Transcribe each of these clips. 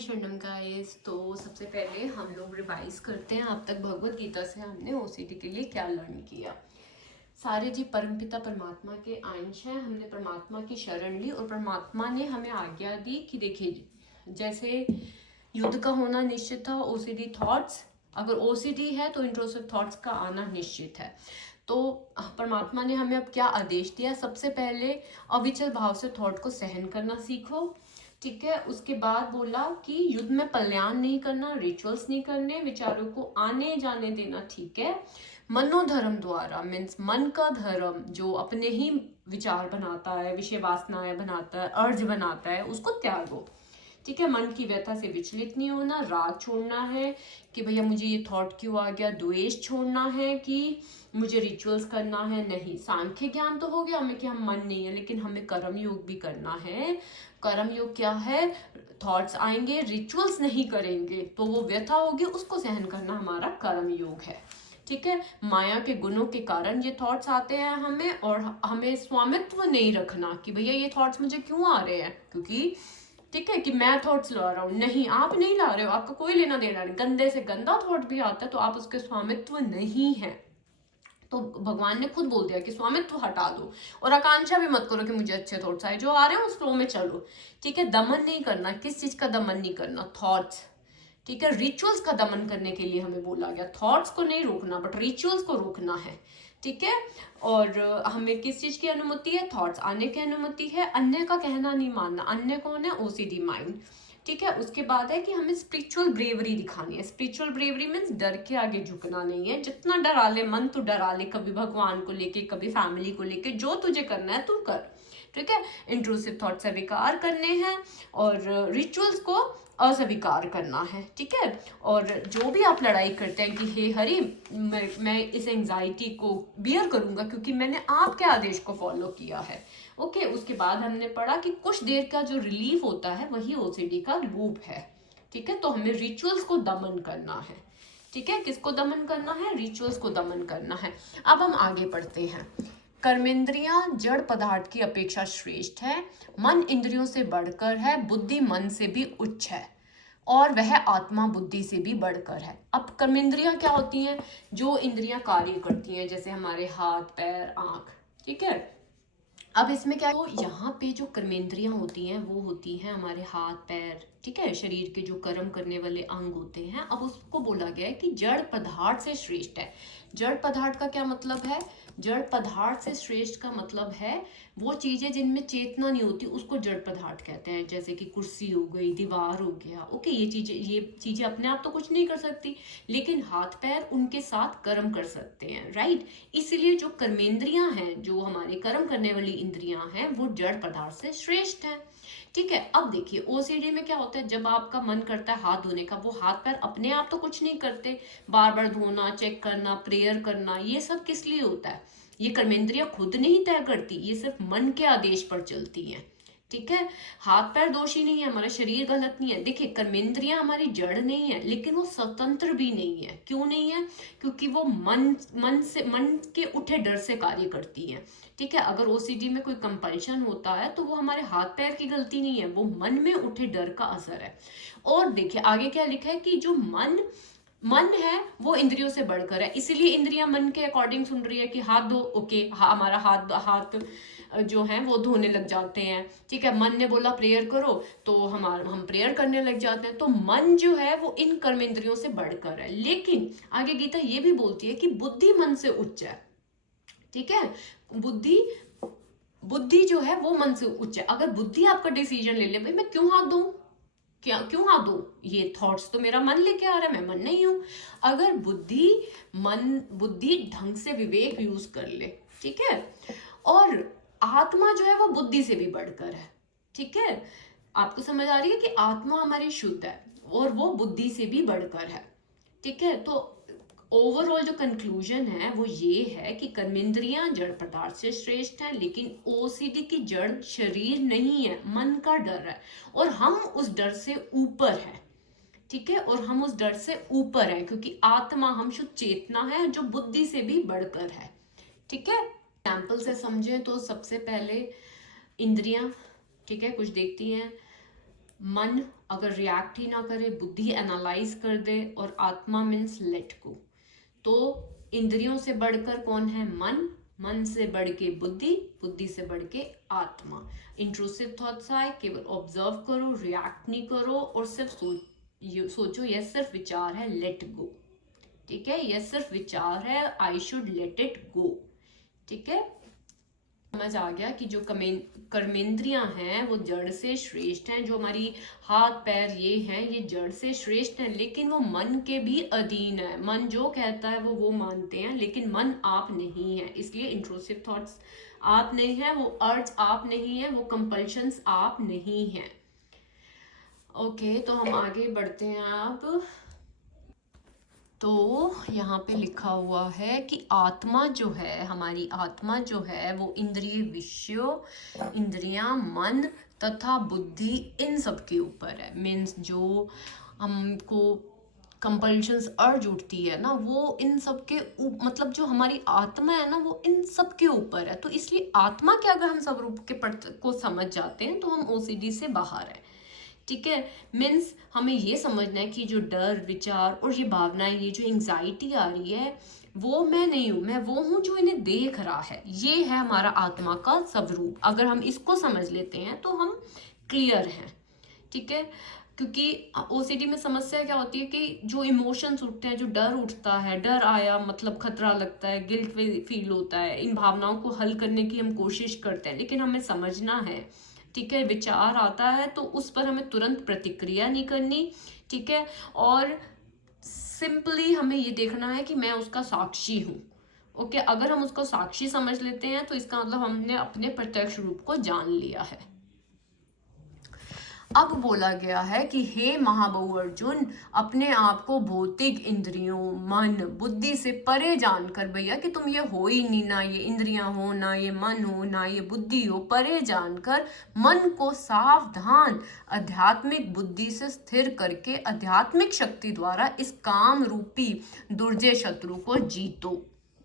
शरणम गाइस। तो सबसे पहले हम लोग रिवाइज करते हैं अब तक भगवत गीता से हमने ओसीडी के लिए क्या लर्न किया। सारे जी परमपिता परमात्मा के अंश हैं। हमने परमात्मा की शरण ली और परमात्मा ने हमें आज्ञा दी कि देखिए, जैसे युद्ध का होना निश्चित था, ओसीडी थॉट्स, अगर ओसीडी है तो इंट्रोसिव थॉट्स का आना निश्चित है। तो परमात्मा ने हमें अब क्या आदेश दिया? सबसे पहले अविचल भाव से थॉट को सहन करना सीखो, ठीक है। उसके बाद बोला कि युद्ध में कल्याण नहीं करना, रिचुअल्स नहीं करने, विचारों को आने जाने देना, ठीक है। मनोधर्म द्वारा मीन्स मन का धर्म जो अपने ही विचार बनाता है, विषय वासनाएं बनाता है, अर्ज बनाता है, उसको त्यागो, ठीक है। मन की व्यथा से विचलित नहीं होना, राग छोड़ना है कि भैया मुझे ये थॉट क्यों आ गया, द्वेष छोड़ना है कि मुझे रिचुअल्स करना है, नहीं। सांख्य ज्ञान तो हो गया हमें कि हम मन नहीं है, लेकिन हमें कर्म योग भी करना है। कर्म योग क्या है? थॉट्स आएंगे, रिचुअल्स नहीं करेंगे तो वो व्यथा होगी, उसको सहन करना हमारा कर्म योग है, ठीक है। माया के गुणों के कारण ये थॉट्स आते हैं हमें, और हमें स्वामित्व नहीं रखना कि भैया ये थॉट्स मुझे क्यों आ रहे हैं, क्योंकि ठीक है कि मैं थॉट्स ला रहा हूँ, नहीं, आप नहीं ला रहे हो, आपका कोई लेना देना नहीं। गंदे से गंदा थॉट भी आता है तो आप उसके स्वामित्व नहीं है। तो भगवान ने खुद बोल दिया कि स्वामित्व हटा दो, और आकांक्षा भी मत करो कि मुझे अच्छे थॉट्स आए, जो आ रहे हैं उस फ्लो में चलो, ठीक है। दमन नहीं करना, किस चीज का दमन नहीं करना? थॉट्स, ठीक है। रिचुअल्स का दमन करने के लिए हमें बोला गया, थॉट्स को नहीं रोकना बट रिचुअल्स को रोकना है, ठीक है। और हमें किस चीज की अनुमति है? थॉट्स आने की अनुमति है। अन्य का कहना नहीं मानना। अन्य कौन है? ओसीडी माइंड, ठीक है। उसके बाद है कि हमें स्पिरिचुअल ब्रेवरी दिखानी है। स्पिरिचुअल ब्रेवरी मीन्स डर के आगे झुकना नहीं है। जितना डरा ले मन, तो डरा ले, कभी भगवान को लेके, कभी फैमिली को लेके, जो तुझे करना है तू कर, ठीक है। इंट्रूसिव थॉट स्वीकार करने हैं और रिचुअल्स को अस्वीकार करना है, ठीक है। और जो भी आप लड़ाई करते हैं कि हे हरि, मैं इस एंजाइटी को बियर करूंगा क्योंकि मैंने आपके आदेश को फॉलो किया है, ओके। उसके बाद हमने पढ़ा कि कुछ देर का जो रिलीफ होता है वही ओसीडी का लूप है, ठीक है। तो हमें रिचुअल्स को दमन करना है, ठीक है। किसको दमन करना है? रिचुअल्स को दमन करना है। अब हम आगे पढ़ते हैं। कर्मेंद्रियां जड़ पदार्थ की अपेक्षा श्रेष्ठ है, मन इंद्रियों से बढ़कर है, बुद्धि मन से भी उच्च है, और वह आत्मा बुद्धि से भी बढ़कर है। अब कर्मेंद्रियां क्या होती हैं? जो इंद्रियां कार्य करती हैं, जैसे हमारे हाथ, पैर, आंख, ठीक है। अब इसमें क्या, तो यहाँ पे जो कर्मेंद्रियां होती हैं वो होती हैं हमारे हाथ, पैर, ठीक है, शरीर के जो कर्म करने वाले अंग होते हैं। अब उसको बोला गया है कि जड़ पदार्थ से श्रेष्ठ है। जड़ पदार्थ का क्या मतलब है? जड़ पदार्थ से श्रेष्ठ का मतलब है वो चीजें जिनमें चेतना नहीं होती, उसको जड़ पदार्थ कहते हैं। जैसे कि कुर्सी हो गई, दीवार हो गया, ओके। ये चीजें अपने आप तो कुछ नहीं कर सकती, लेकिन हाथ पैर उनके साथ कर्म कर सकते हैं, राइट। इसलिए जो कर्मेंद्रियां हैं, जो हमारे कर्म करने वाली इंद्रियां हैं, वो जड़ पदार्थ से श्रेष्ठ है, ठीक है। अब देखिए ओसीडी में क्या होता है, जब आपका मन करता है हाथ धोने का, वो हाथ पैर अपने आप तो कुछ नहीं करते, बार बार धोना, चेक करना, प्रेयर करना, ये सब किस लिए होता है? ये कर्मेंद्रियां खुद नहीं तय करती, ये सिर्फ मन के आदेश पर चलती हैं, ठीक है। हाथ पैर दोषी नहीं है, हमारा शरीर गलत नहीं है। देखिए कर्मेंद्रियां हमारी जड़ नहीं है, लेकिन वो स्वतंत्र भी नहीं है। क्यों नहीं है? क्योंकि वो मन के उठे डर से कार्य करती हैं, ठीक है। अगर ओसीडी में कोई कंपल्शन होता है तो वो हमारे हाथ पैर की गलती नहीं है, वो मन में उठे डर का असर है। और देखिए आगे क्या लिखा है कि जो मन है वो इंद्रियों से बढ़कर है, इसीलिए इंद्रियां मन के अकॉर्डिंग सुन रही है कि हाथ धो, ओके, हमारा हाथ हाथ जो है वो धोने लग जाते हैं, ठीक है। मन ने बोला प्रेयर करो तो हम प्रेयर करने लग जाते हैं। तो मन जो है वो इन कर्मेंद्रियों से बढ़कर है। लेकिन आगे गीता ये भी बोलती है कि बुद्धि मन से उच्च है, ठीक है। बुद्धि जो है वो मन से उच्च है। अगर बुद्धि आपका डिसीजन ले ले, भाई मैं क्यों हाथ दूं, क्या क्यों हाथ दूं, ये थॉट्स तो मेरा मन लेके आ रहा है, मैं मन नहीं हूं। अगर बुद्धि ढंग से विवेक यूज कर ले, ठीक है। और आत्मा जो है वो बुद्धि से भी बढ़कर है, ठीक है। आपको समझ आ रही है कि आत्मा हमारी शुद्ध है और वो बुद्धि से भी बढ़कर है, ठीक है। तो ओवरऑल जो कंक्लूजन है वो ये है कि कर्मेंद्रियां जड़ पदार्थ से श्रेष्ठ है, लेकिन ओसीडी की जड़ शरीर नहीं है, मन का डर है, और हम उस डर से ऊपर है, ठीक है। और हम उस डर से ऊपर है क्योंकि आत्मा, हम शुद्ध चेतना है जो बुद्धि से भी बढ़कर है, ठीक है। एग्जाम्पल से समझें तो सबसे पहले इंद्रियां, ठीक है, कुछ देखती हैं, मन अगर रिएक्ट ही ना करे, बुद्धि एनालाइज कर दे, और आत्मा मीन्स लेट गो। तो इंद्रियों से बढ़कर कौन है? मन, मन से बढ़ के बुद्धि, बुद्धि से बढ़ के आत्मा। इंट्रूसिव थॉट्स आए, केवल ऑब्जर्व करो, रिएक्ट नहीं करो, और सिर्फ सोचो यह सिर्फ विचार है, लेट गो। ठीक है, यह सिर्फ विचार है, I should let it go. ठीक है, समझ आ गया कि जो कर्मेंद्रियां हैं वो जड़ से श्रेष्ठ हैं। जो हमारी हाथ पैर ये हैं, ये जड़ से श्रेष्ठ हैं, लेकिन वो मन के भी अधीन है। मन जो कहता है वो मानते हैं, लेकिन मन आप नहीं है। इसलिए इंट्रूसिव थॉट्स आप नहीं है, वो अर्ज आप नहीं है, वो कंपल्शंस आप नहीं है। ओके, तो हम आगे बढ़ते हैं अब। तो यहाँ पे लिखा हुआ है कि आत्मा जो है, हमारी आत्मा जो है वो इंद्रिय विषयों, इंद्रियां, मन तथा बुद्धि, इन सब के ऊपर है। मीन्स जो हमको कंपल्शंस अर्ज उठती है ना, वो इन सब के मतलब जो हमारी आत्मा है ना, वो इन सब के ऊपर है। तो इसलिए आत्मा के अगर हम स्वरूप के को समझ जाते हैं तो हम ओसीडी से बाहर है। ठीक है, मीन्स हमें ये समझना है कि जो डर, विचार और ये भावनाएं, ये जो एंजाइटी आ रही है, वो मैं नहीं हूं, मैं वो हूं जो इन्हें देख रहा है। ये है हमारा आत्मा का स्वरूप। अगर हम इसको समझ लेते हैं तो हम क्लियर हैं। ठीक है, क्योंकि ओसीडी में समस्या क्या होती है कि जो इमोशंस उठते हैं, जो डर उठता है, डर आया मतलब खतरा लगता है, गिल्ट फील होता है, इन भावनाओं को हल करने की हम कोशिश करते हैं, लेकिन हमें समझना है। ठीक है, विचार आता है तो उस पर हमें तुरंत प्रतिक्रिया नहीं करनी। ठीक है, और सिंपली हमें ये देखना है कि मैं उसका साक्षी हूँ। ओके, अगर हम उसको साक्षी समझ लेते हैं तो इसका मतलब हमने अपने प्रत्यक्ष रूप को जान लिया है। अब बोला गया है कि हे महाबहु अर्जुन, अपने आप को भौतिक इंद्रियों, मन, बुद्धि से परे जानकर, भैया कि तुम ये हो ही नहीं, ना ये इंद्रियां हो, ना ये मन हो, ना ये बुद्धि हो, परे जानकर मन को सावधान आध्यात्मिक बुद्धि से स्थिर करके आध्यात्मिक शक्ति द्वारा इस काम रूपी दुर्जय शत्रु को जीतो।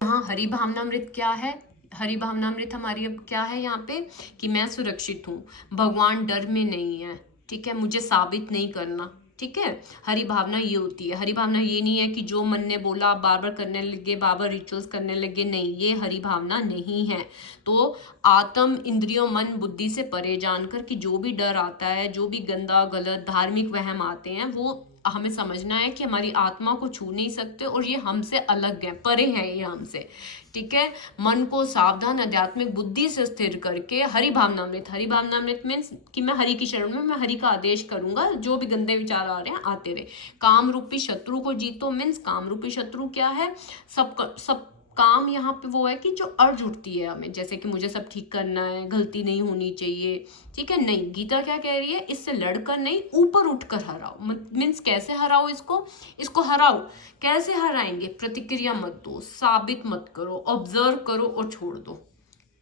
यहाँ हरि भावनामृत क्या है? हरि भावनामृत हमारी अब क्या है यहाँ पे कि मैं सुरक्षित हूँ, भगवान डर में नहीं है। ठीक है, मुझे साबित नहीं करना। ठीक है, हरि भावना ये होती है। हरि भावना ये नहीं है कि जो मन ने बोला आप बार बार करने लगे, बार बार रिचुअल्स करने लगे, नहीं, ये हरि भावना नहीं है। तो आत्म, इंद्रियों, मन, बुद्धि से परे जानकर कि जो भी डर आता है, जो भी गंदा, गलत, धार्मिक वहम आते हैं, वो हमें समझना है कि हमारी आत्मा को छू नहीं सकते और ये हमसे अलग है, परे है ये हमसे। ठीक है, मन को सावधान आध्यात्मिक बुद्धि से स्थिर करके हरि भावनामृत, हरि भावनामृत मीन्स कि मैं हरि की शरण में, मैं हरि का आदेश करूंगा, जो भी गंदे विचार आ रहे हैं आते रहे। काम रूपी शत्रु को जीतो मीन्स काम रूपी शत्रु क्या है? सब काम यहाँ पे वो है कि जो अर्ज उठती है हमें, जैसे कि मुझे सब ठीक करना है, गलती नहीं होनी चाहिए। ठीक है, नहीं, गीता क्या कह रही है? इससे लड़कर नहीं, ऊपर उठकर हराओ। मीन्स कैसे हराओ इसको हराओ। कैसे हराएंगे? प्रतिक्रिया मत दो, साबित मत करो, ऑब्जर्व करो और छोड़ दो।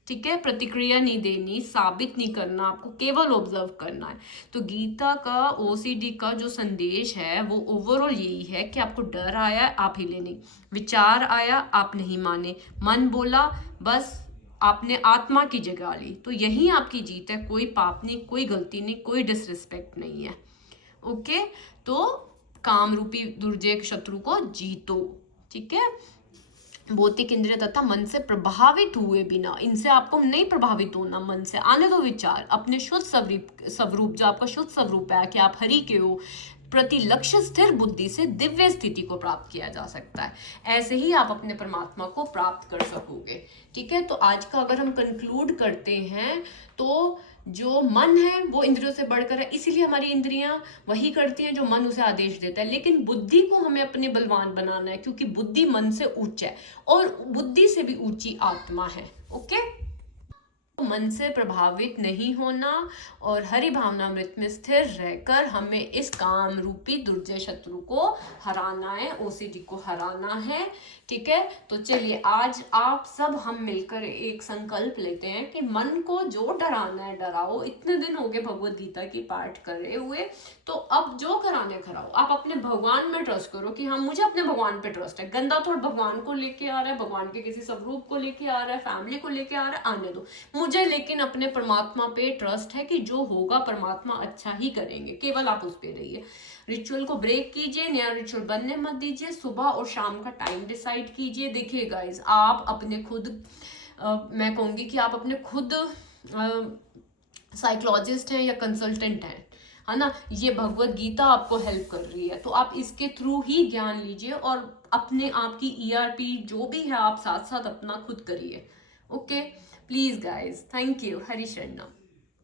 ठीक है, प्रतिक्रिया नहीं देनी, साबित नहीं करना, आपको केवल ऑब्जर्व करना है। तो गीता का, ओसीडी का जो संदेश है वो ओवरऑल यही है कि आपको डर आया, आप हिले नहीं, विचार आया, आप नहीं माने, मन बोला, बस आपने आत्मा की जगह ली, तो यही आपकी जीत है। कोई पाप नहीं, कोई गलती नहीं, कोई डिसरिस्पेक्ट नहीं है। ओके, तो काम रूपी दुर्जय शत्रु को जीतो। ठीक है, भौतिक इंद्रिय तथा मन से प्रभावित हुए बिना, इनसे आपको नहीं प्रभावित होना, मन से आने दो विचार, अपने शुद्ध स्वरूप, जो आपका शुद्ध स्वरूप है कि आप हरि के हो, प्रति लक्ष्य स्थिर बुद्धि से दिव्य स्थिति को प्राप्त किया जा सकता है। ऐसे ही आप अपने परमात्मा को प्राप्त कर सकोगे। ठीक है, तो आज का अगर हम कंक्लूड करते हैं तो जो मन है वो इंद्रियों से बढ़कर है, इसीलिए हमारी इंद्रियां वही करती हैं जो मन उसे आदेश देता है। लेकिन बुद्धि को हमें अपने बलवान बनाना है, क्योंकि बुद्धि मन से उच्च है और बुद्धि से भी ऊंची आत्मा है। ओके, मन से प्रभावित नहीं होना और हरि भावनामृत में स्थिर रहकर हमें इस काम रूपी दुर्जय शत्रु को हराना है, ओसीडी को हराना है। ठीक है, तो चलिए आज आप सब हम मिलकर एक संकल्प लेते हैं कि मन को जो डराना है डराओ। इतने दिन हो गए भगवत गीता की पाठ करे हुए, तो अब जो कराने कराओ। आप अपने भगवान में ट्रस्ट करो कि हाँ, मुझे अपने भगवान पे ट्रस्ट है। गंदा थोड़ा भगवान को लेके आ रहा है, भगवान के किसी स्वरूप को लेके आ रहा है, फैमिली को लेके आ रहा है, आने दो, मुझे मुझे लेकिन अपने परमात्मा पे ट्रस्ट है कि जो होगा परमात्मा अच्छा ही करेंगे, केवल आप उस पे रहिए। रिचुअल को ब्रेक कीजिए, नया रिचुअल बनने मत दीजिए, सुबह और शाम का टाइम डिसाइड कीजिए। देखिए गाइज, आप अपने खुद मैं कहूँगी कि आप अपने खुद साइकोलॉजिस्ट हैं या कंसल्टेंट हैं, है ना। ये भगवत गीता आपको हेल्प कर रही है, तो आप इसके थ्रू ही ज्ञान लीजिए और अपने आप की ERP जो भी है आप साथ साथ अपना खुद करिए। Okay, please guys, thank you, Hari शरणम।